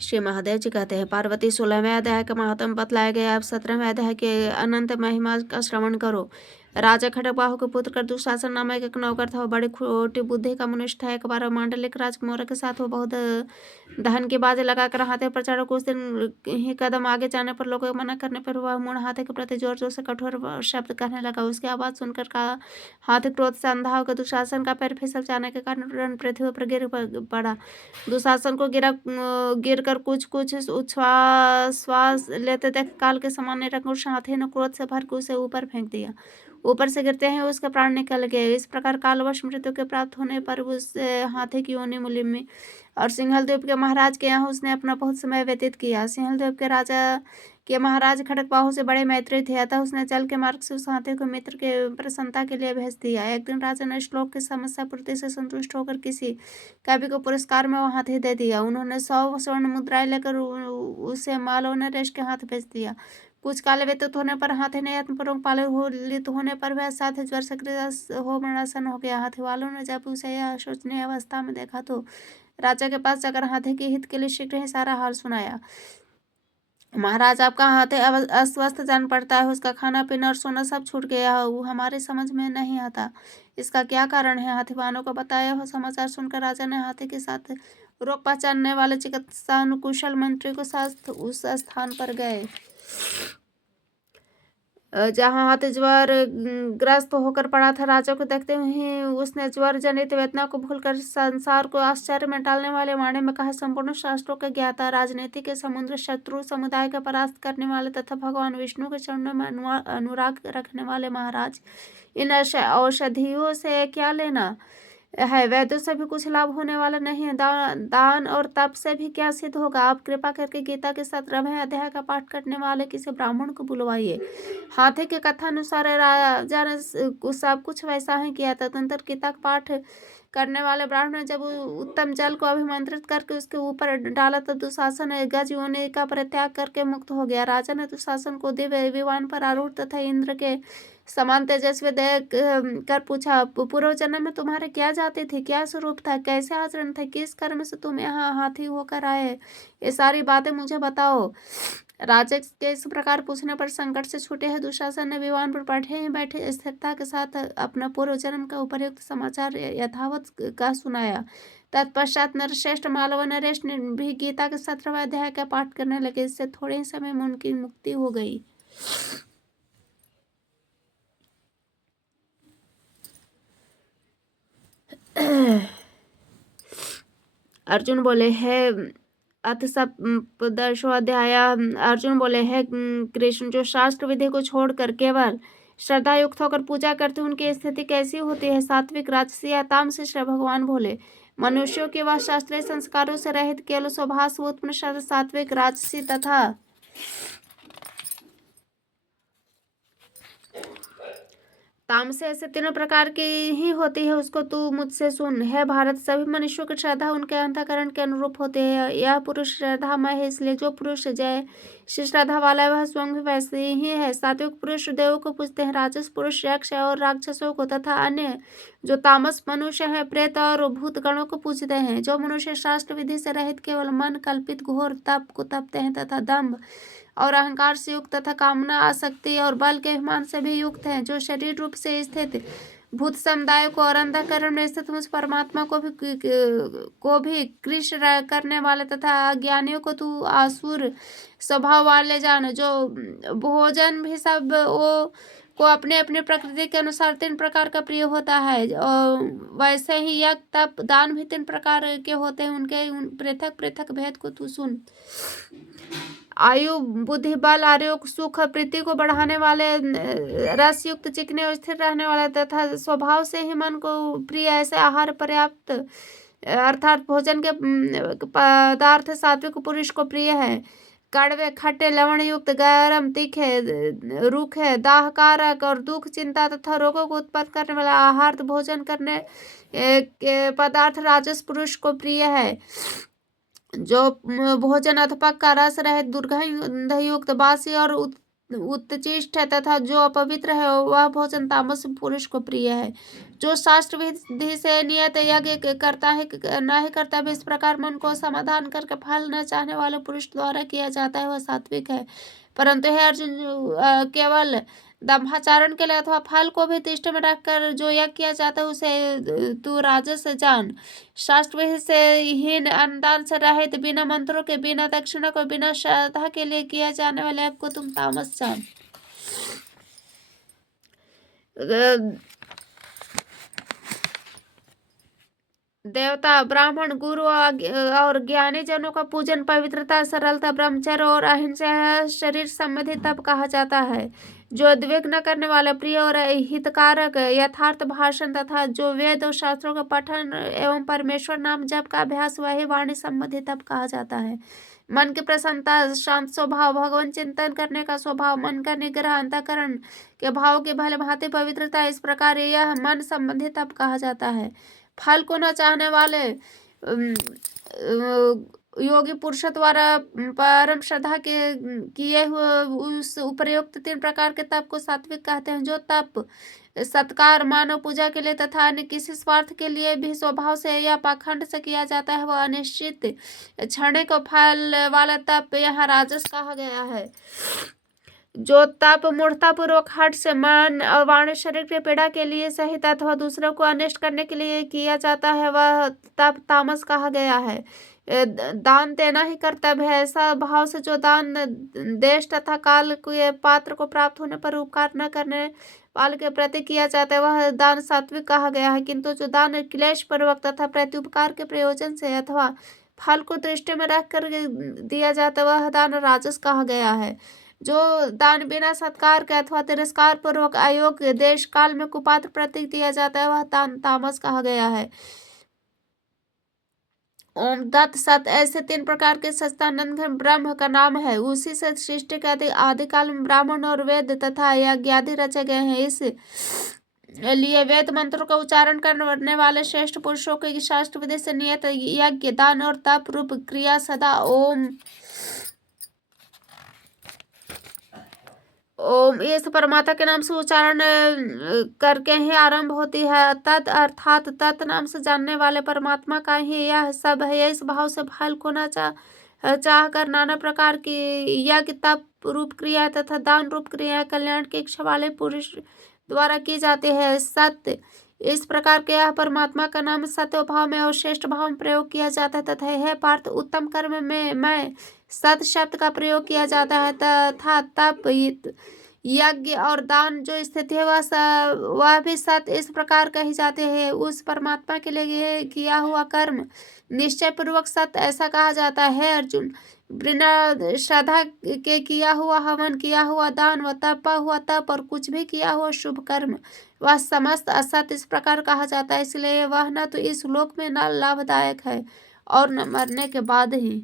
श्री महादेव जी कहते हैं, पार्वती 16वें अध्याय का महात्म बतलाया गया। अब 17वें अध्याय के अनंत महिमा का श्रवण करो। राजा खड़गबाहु के पुत्र का दुशासन नामक एक नौकर था। वो बड़ी खोटी बुद्धि का मनुष्य था। एक बार मांडलिक राजकुमार के साथ वो बहुत धन की बाजी लगाकर हाथी पर चढ़ा। कुछ दिन ही कदम आगे जाने पर लोगों के मना करने पर वह मुड़ हाथी के प्रति जोर जोर से कठोर शब्द कहने लगा। उसकी आवाज सुनकर का हाथी क्रोध से अंधा होकर दुशासन का पैर फिसल जाने के कारण पृथ्वी पर गिर पड़ा। दुशासन को गिर कर कुछ कुछ श्वास लेते देख काल के समान निरंकुश हाथी ने क्रोध से भर के उसे ऊपर फेंक दिया। ऊपर से गिरते हैं उसके प्राण निकल गए। इस प्रकार कालवश मृत्यु के प्राप्त होने पर उस हाथी की योनि मुलिमी और सिंहल द्वीप के महाराज के यहाँ उसने अपना बहुत समय व्यतीत किया। सिंहल द्वीप के राजा के महाराज खड़गबाहु से बड़े मैत्री थे, अतः उसने जल के मार्ग से उस हाथी को मित्र के प्रसन्नता के लिए भेज दिया। एक दिन राजा ने श्लोक की समस्या पूर्ति से संतुष्ट होकर किसी कवि को पुरस्कार में वो हाथी दे दिया। उन्होंने 100 स्वर्ण मुद्राएं लेकर उसे मालव नरेश के हाथ भेज दिया। कुछ काल व्यतीत होने पर हाथी ने यत्नपूर्वक पालित होने पर वह साथ ज्वर से हो मरणासन हो गया। हाथी वालों ने जब उसे यह शोचनीय अवस्था में देखा तो राजा के पास जाकर हाथी के हित के लिए शीघ्र ही सारा हाल सुनाया। महाराज, आपका हाथी अस्वस्थ जान पड़ता है, उसका खाना पीना और सोना सब छूट गया है, वो हमारे समझ में नहीं आता, इसका क्या कारण है? हाथीवानों को बताया हुआ समाचार सुनकर राजा ने हाथी के साथ रोग पहचानने वाले चिकित्सा अनुकुशल मंत्री को साथ उस स्थान पर गए जहाँ हाथी ज्वर ग्रस्त होकर पड़ा था। राजा को देखते हुए उसने ज्वर जनित वेदना को भूलकर संसार को आश्चर्य में डालने वाले वाणी में कहा, संपूर्ण शास्त्रों के ज्ञाता, राजनीति के समुद्र, शत्रु समुदाय का परास्त करने वाले तथा भगवान विष्णु के चरणों में अनुराग रखने वाले महाराज, इन औषधियों से क्या लेना है? वैद्यों से भी कुछ लाभ होने वाला नहीं है। दान और तप से भी क्या सिद्ध होगा? आप कृपा करके गीता के 17वें अध्याय का पाठ करने वाले किसी ब्राह्मण को बुलवाइए। हाथी के कथा अनुसार राजा ने सब कुछ वैसा ही किया। तदनंतर गीता का पाठ करने वाले ब्राह्मण ने जब उत्तम जल को अभिमंत्रित करके उसके ऊपर डाला तब दुशासन गज योनि का परित्याग करके मुक्त हो गया। राजा ने दुशासन को दिव्य विमान पर आरूढ़ तथा इंद्र के समान तेजस्वी देख कर पूछा, पूर्व जन्म में तुम्हारे क्या जाति थी, क्या स्वरूप था, कैसे आचरण था, किस कर्म से तुम यहाँ हाथी होकर आए, ये सारी बातें मुझे बताओ। राजा के इस प्रकार पूछने पर संकट से छूटे हैं दुशासन ने विमान पर बैठे ही बैठे स्थिरता के साथ अपना पूर्व जन्म का उपर्युक्त समाचार यथावत का सुनाया। तत्पश्चात नरश्रेष्ठ मालव नरेश ने भी गीता के 17वें अध्याय का पाठ करने लगे। इससे थोड़े ही समय में उनकी मुक्ति हो गई। अर्जुन बोले, है अथ सप्तदशोऽध्याय। अर्जुन बोले, है कृष्ण, जो शास्त्र विधि को छोड़कर केवल श्रद्धा युक्त होकर पूजा करते उनकी स्थिति कैसी होती है? सात्विक, राजसी या तामसी? श्री भगवान बोले, मनुष्यों के वह शास्त्रीय संस्कारों से रहित केवल स्वभाव से उत्पन्न सात्विक, राजसी तथा तामसी ऐसे तीनों प्रकार की ही होती है। उसको तू मुझसे सुन। है भारत, सभी मनुष्यों की श्रद्धा उनके अंतःकरण के अनुरूप होते है। यह पुरुष श्रद्धामय है, इसलिए जो पुरुष जय श्री श्रद्धा वाला है वह स्वयं भी वैसे ही है। सात्विक पुरुष देवों को पूजते हैं, राजस पुरुष यक्ष और राक्षसों को तथा अन्य जो तामस मनुष्य है प्रेत और भूतगणों को पूजते हैं। जो मनुष्य शास्त्र विधि से रहित केवल मन कल्पित घोर तप को तपते हैं तथा दम्भ और अहंकार से युक्त तथा कामना, आसक्ति और बल के अभिमान से भी युक्त हैं। जो शरीर रूप से स्थित भूत समुदाय को और अंधकरण में स्थित मुझ परमात्मा को भी कृष करने वाले तथा अज्ञानियों को तू आसुर स्वभाव वाले जान। जो भोजन भी सब वो को अपने अपने प्रकृति के अनुसार 3 प्रकार का प्रिय होता है, और वैसे ही यज्ञ तप दान भी 3 प्रकार के होते हैं। उनके पृथक पृथक भेद को तू सुन। आयु, बुद्धि, बल, आरोग्य, सुख, प्रीति को बढ़ाने वाले, रस युक्त, चिकने और स्थिर रहने वाले तथा स्वभाव से ही मन को प्रिय ऐसे आहार पर्याप्त अर्थात भोजन के पदार्थ सात्विक पुरुष को प्रिय है। कड़वे, खट्टे, लवण युक्त, गरम, तीखे, रूखे, दाहकारक और दुख, चिंता तथा रोगों को उत्पन्न करने वाला आहार भोजन करने के पदार्थ राजस पुरुष को प्रिय है। जो भोजन अथपक का रस रहित, दुर्गंध युक्त, बासी और उत्चिष्ट है तथा जो अपवित्र है वह भोजन तामस पुरुष को प्रिय है। जो शास्त्र विधि से नियत यज्ञ करता है नहीं करता भी इस प्रकार मन को समाधान करके फल न चाहने वाले पुरुष द्वारा किया जाता है वह सात्विक है। परंतु हे अर्जुन, केवल दम्भाचरण के लिए अथवा फल को भी दृष्टि में रखकर जो यज्ञ किया जाता है उसे तू राजस जान। शास्त्र विधि से हीन अनुदान से रहित बिना मंत्रों के बिना दक्षिणा को बिना श्रद्धा के लिए किया जाने वाले यज्ञ को तुम तामस जान। देवता, ब्राह्मण, गुरु और ज्ञानी जनों का पूजन पवित्रता, सरलता, ब्रह्मचर्य और अहिंसा शरीर संबंधी तप कहा जाता है। जो उद्वेग न करने वाला, प्रिय और हितकारक यथार्थ भाषण तथा जो वेद और शास्त्रों का पठन एवं परमेश्वर नाम जप का अभ्यास, वही वाणी संबंधी तप कहा जाता है। मन की प्रसन्नता, शांत स्वभाव, भगवान चिंतन करने का स्वभाव, मन का निग्रह, अंतःकरण के भाव की भले भांति पवित्रता, इस प्रकार यह मन संबंधी तप कहा जाता है। फल को न चाहने वाले योगी पुरुषों द्वारा परम श्रद्धा के किए हुए उस उपयुक्त 3 प्रकार के तप को सात्विक कहते हैं। जो तप सत्कार, मानव पूजा के लिए तथा अन्य किसी स्वार्थ के लिए भी स्वभाव से या पाखंड से किया जाता है वह अनिश्चित क्षणिक फल वाला तप यहाँ राजस कहा गया है। जो तप मूर्खतापूर्वक हठ से मन और वाणी शरीर की पीड़ा के लिए सहित अथवा दूसरों को अनिष्ट करने के लिए किया जाता है वह तप तामस कहा गया है। दान देना ही कर्तव्य है, ऐसा भाव से जो दान देश तथा काल के पात्र को प्राप्त होने पर उपकार न करने वाले के प्रति किया जाता है वह दान सात्विक कहा गया है। किंतु जो दान क्लेश पूर्वक तथा प्रत्युपकार के प्रयोजन से अथवा फल को दृष्टि में रखकर दिया जाता है वह दान राजस कहा गया है। जो दान बिना सत्कार के अथवा तिरस्कार पूर्वक अयोग्य देश काल में कुपात्र प्रतीक दिया जाता है वह दान तामस कहा गया है। ओम दत्त सत ऐसे 3 प्रकार के सच्चिदानंद ब्रह्म का नाम है। उसी से सृष्टि के आदिकाल में ब्राह्मण और वेद तथा यज्ञ आदि रचे गए हैं। इस लिए वेद मंत्रों का उच्चारण करने वाले श्रेष्ठ पुरुषों की शास्त्र विधि से नियत यज्ञ, दान और तप रूप क्रिया सदा ओम इस परमात्मा के नाम से उच्चारण करके ही आरंभ होती है। तत् अर्थात तत् नाम से जानने वाले परमात्मा का ही यह सब है। इस भाव से फल को न चाह कर नाना प्रकार की यज्ञ, तप रूप क्रिया तथा दान रूप क्रिया कल्याण की इच्छा वाले पुरुष द्वारा की जाती है। सत्य इस प्रकार के यह परमात्मा का नाम सत्य भाव में और श्रेष्ठ भाव में प्रयोग किया जाता है तथा यह पार्थ उत्तम कर्म में मैं सत शब्द का प्रयोग किया जाता है तथा तप, यज्ञ और दान जो स्थिति है वह भी सत इस प्रकार कही जाते हैं। उस परमात्मा के लिए किया हुआ कर्म निश्चय पूर्वक सत्य ऐसा कहा जाता है। अर्जुन, बिना श्रद्धा के किया हुआ हवन, किया हुआ दान व तपा हुआ तप और कुछ भी किया हुआ शुभ कर्म वह समस्त असत इस प्रकार कहा जाता है। इसलिए वह न तो इस लोक में न लाभदायक है और न मरने के बाद ही।